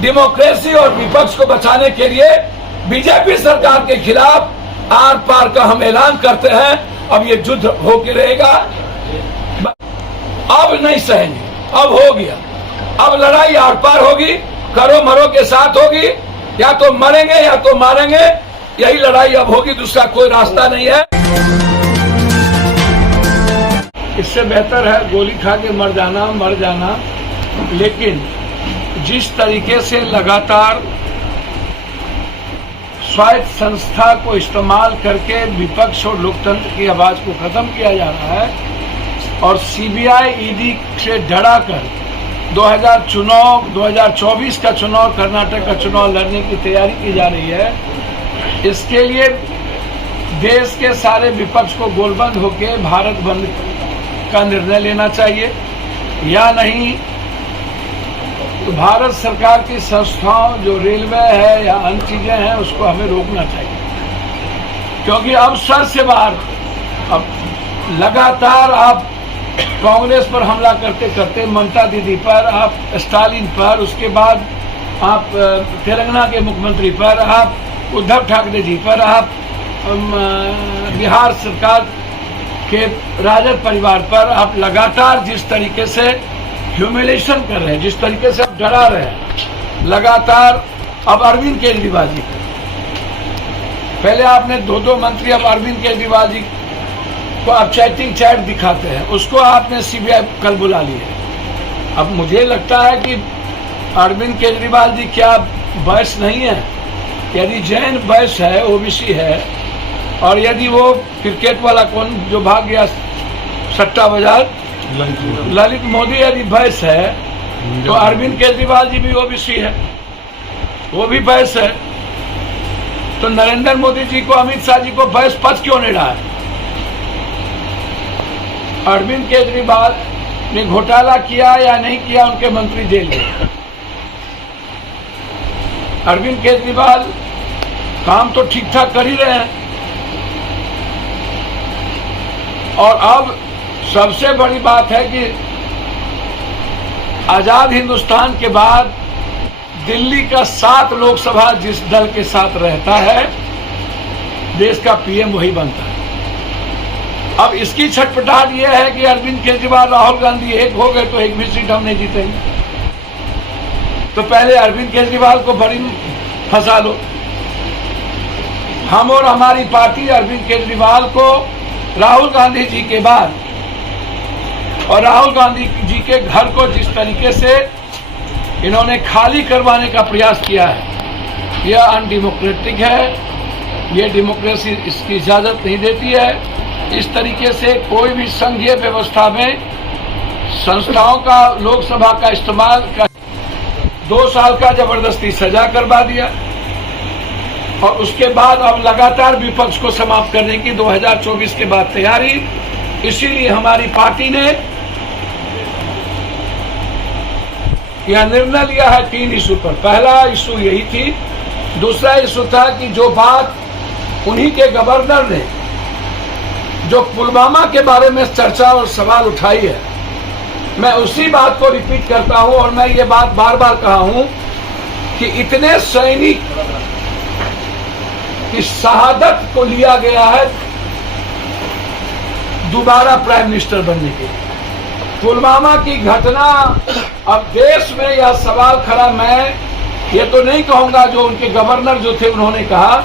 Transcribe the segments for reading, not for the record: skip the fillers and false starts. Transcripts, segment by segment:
Democracy और विपक्ष को बचाने के लिए बीजेपी सरकार के खिलाफ आर पार का हम ऐलान करते हैं। अब ये युद्ध होके रहेगा, अब नहीं सहेंगे, अब हो गया। अब लड़ाई आर पार होगी, करो मरो के साथ होगी, या तो मरेंगे या तो मारेंगे, यही लड़ाई अब होगी, दूसरा कोई रास्ता नहीं है। इससे बेहतर है गोली खा के मर जाना। लेकिन जिस तरीके से लगातार स्वायत्त संस्था को इस्तेमाल करके विपक्ष और लोकतंत्र की आवाज को खत्म किया जा रहा है और सीबीआई ईडी से डरा कर 2024 का चुनाव, कर्नाटक का चुनाव लड़ने की तैयारी की जा रही है, इसके लिए देश के सारे विपक्ष को गोलबंद होकर भारत बंद का निर्णय लेना चाहिए, या नहीं तो भारत सरकार की संस्थाओं जो रेलवे है या अन्य चीजें हैं उसको हमें रोकना चाहिए। क्योंकि अब सर से बाहर, अब लगातार आप कांग्रेस पर हमला करते करते ममता दीदी पर, आप स्टालिन पर, उसके बाद आप तेलंगाना के मुख्यमंत्री पर, आप उद्धव ठाकरे जी पर, आप बिहार सरकार के राजद परिवार पर आप लगातार जिस तरीके से ह्यूमिलेशन कर रहे हैं, जिस तरीके से आप डरा रहे हैं लगातार। अब अरविंद केजरीवाल जी, पहले आपने दो मंत्री, अब अरविंद केजरीवाल जी को आप चैट दिखाते हैं, उसको आपने सीबीआई कल बुला लिया। अब मुझे लगता है कि अरविंद केजरीवाल जी क्या वैश्य नहीं है? यदि जैन वैश्य है, ओबीसी है, और यदि वो क्रिकेट वाला कौन जो भाग गया सट्टा बाजार, ललित मोदी यदि वैश्य है, तो अरविंद केजरीवाल जी भी ओबीसी है, वो भी वैश्य है। तो नरेंद्र मोदी जी को, अमित शाह जी को वैश्य पद क्यों नहीं रहा है? अरविंद केजरीवाल ने घोटाला किया या नहीं किया, उनके मंत्री जेल गए। अरविंद केजरीवाल काम तो ठीक ठाक कर ही रहे हैं। और अब सबसे बड़ी बात है कि आजाद हिंदुस्तान के बाद दिल्ली का 7 लोकसभा जिस दल के साथ रहता है, देश का पीएम वही बनता है। अब इसकी छटपटाहट यह है कि अरविंद केजरीवाल, राहुल गांधी एक हो गए तो एक भी सीट हम नहीं जीतेंगे। तो पहले अरविंद केजरीवाल को बड़ी फंसा लो। हम और हमारी पार्टी अरविंद केजरीवाल को राहुल गांधी जी के बाद और राहुल गांधी जी के घर को जिस तरीके से इन्होंने खाली करवाने का प्रयास किया है, यह अनडेमोक्रेटिक है, यह डेमोक्रेसी इसकी इजाजत नहीं देती है। इस तरीके से कोई भी संघीय व्यवस्था में संस्थाओं का, लोकसभा का इस्तेमाल कर 2 साल का जबरदस्ती सजा करवा दिया और उसके बाद अब लगातार विपक्ष को समाप्त करने की 2024 के बाद तैयारी। इसीलिए हमारी पार्टी ने यह निर्णय लिया है 3 इशू पर। पहला इशू यही थी, दूसरा इशू था कि जो बात उन्हीं के गवर्नर ने जो पुलवामा के बारे में चर्चा और सवाल उठाई है, मैं उसी बात को रिपीट करता हूं और मैं ये बात बार बार कहा हूं कि इतने सैनिक की शहादत को लिया गया है दोबारा प्राइम मिनिस्टर बनने के लिए। पुलवामा की घटना, अब देश में यह सवाल खड़ा, मैं ये तो नहीं कहूंगा जो उनके गवर्नर जो थे उन्होंने कहा,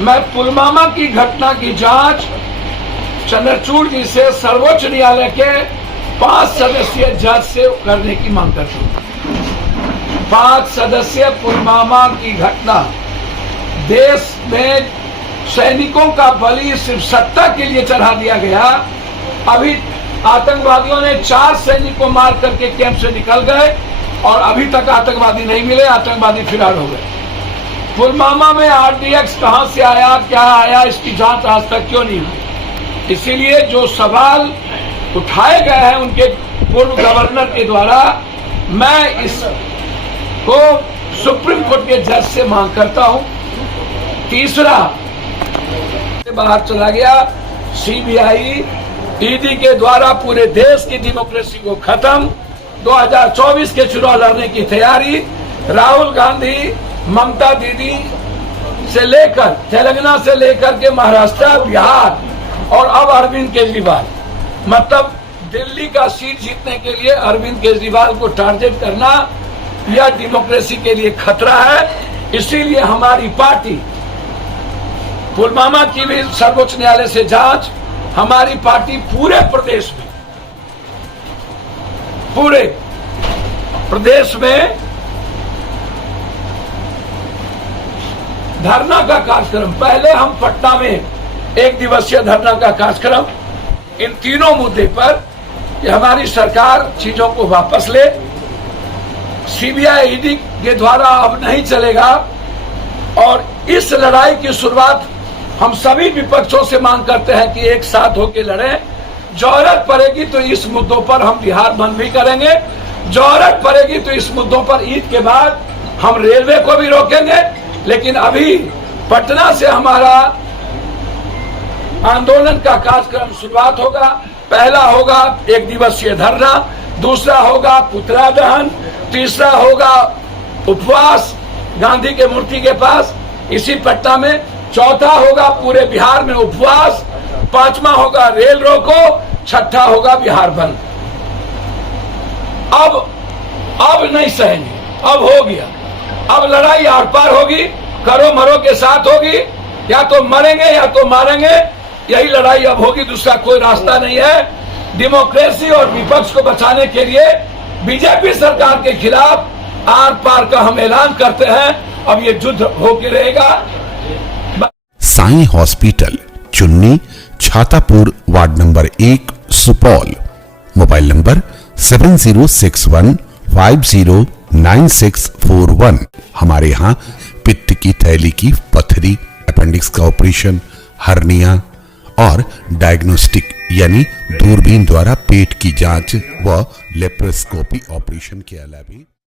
मैं पुलवामा की घटना की जांच चंद्रचूड़ जी से सर्वोच्च न्यायालय के 5 सदस्यीय जज से करने की मांग करता हूं। 5 सदस्यीय पुलवामा की घटना, देश में सैनिकों का बलि सिर्फ सत्ता के लिए चढ़ा दिया गया। अभी आतंकवादियों ने 4 सैनिक को मार करके कैंप से निकल गए और अभी तक आतंकवादी नहीं मिले, आतंकवादी फरार हो गए। पुलवामा में आरडीएक्स कहां से आया, क्या आया, इसकी जांच आज तक क्यों नहीं हुई? इसीलिए जो सवाल उठाए गए हैं उनके पूर्व गवर्नर के द्वारा, मैं इसको सुप्रीम कोर्ट के जज से मांग करता हूं। तीसरा, बाहर चला गया सीबीआई ईडी के द्वारा पूरे देश की डेमोक्रेसी को खत्म, 2024 के चुनाव लड़ने की तैयारी, राहुल गांधी, ममता दीदी से लेकर तेलंगाना से लेकर के महाराष्ट्र, बिहार और अब अरविंद केजरीवाल, मतलब दिल्ली का सीट जीतने के लिए अरविंद केजरीवाल को टारगेट करना यह डेमोक्रेसी के लिए खतरा है। इसीलिए हमारी पार्टी पुलवामा की भी सर्वोच्च न्यायालय से जांच, हमारी पार्टी पूरे प्रदेश में धरना का कार्यक्रम, पहले हम पटना में 1 दिवसीय धरना का कार्यक्रम इन तीनों मुद्दे पर कि हमारी सरकार चीजों को वापस ले, सीबीआई ईडी के द्वारा अब नहीं चलेगा, और इस लड़ाई की शुरुआत हम सभी विपक्षों से मांग करते हैं कि एक साथ होकर लड़ें। जरूरत पड़ेगी तो इस मुद्दों पर हम बिहार बंद भी करेंगे, जरूरत पड़ेगी तो इस मुद्दों पर ईद के बाद हम रेलवे को भी रोकेंगे। लेकिन अभी पटना से हमारा आंदोलन का कार्यक्रम शुरुआत होगा। पहला होगा 1 दिवसीय धरना, दूसरा होगा पुतला दहन, तीसरा होगा उपवास गांधी के मूर्ति के पास इसी पटना में, चौथा होगा पूरे बिहार में उपवास, पांचवा होगा रेल रोको, छठा होगा बिहार बंद। अब नहीं सहेंगे, अब हो गया, अब लड़ाई आर पार होगी, करो मरो के साथ होगी, या तो मरेंगे या तो मारेंगे, यही लड़ाई अब होगी, दूसरा कोई रास्ता नहीं है। डेमोक्रेसी और विपक्ष को बचाने के लिए बीजेपी सरकार के खिलाफ आर पार का हम ऐलान करते हैं। अब ये युद्ध होके रहेगा। साईं हॉस्पिटल, चुन्नी, Chhatapur, ward number 1, Supaul. Mobile number 7061509641। हमारे यहाँ पित्त की थैली की पथरी, अपेंडिक्स का ऑपरेशन, हर्निया और डायग्नोस्टिक यानी दूरबीन द्वारा पेट की जांच व लेप्रोस्कोपी ऑपरेशन के अलावा भी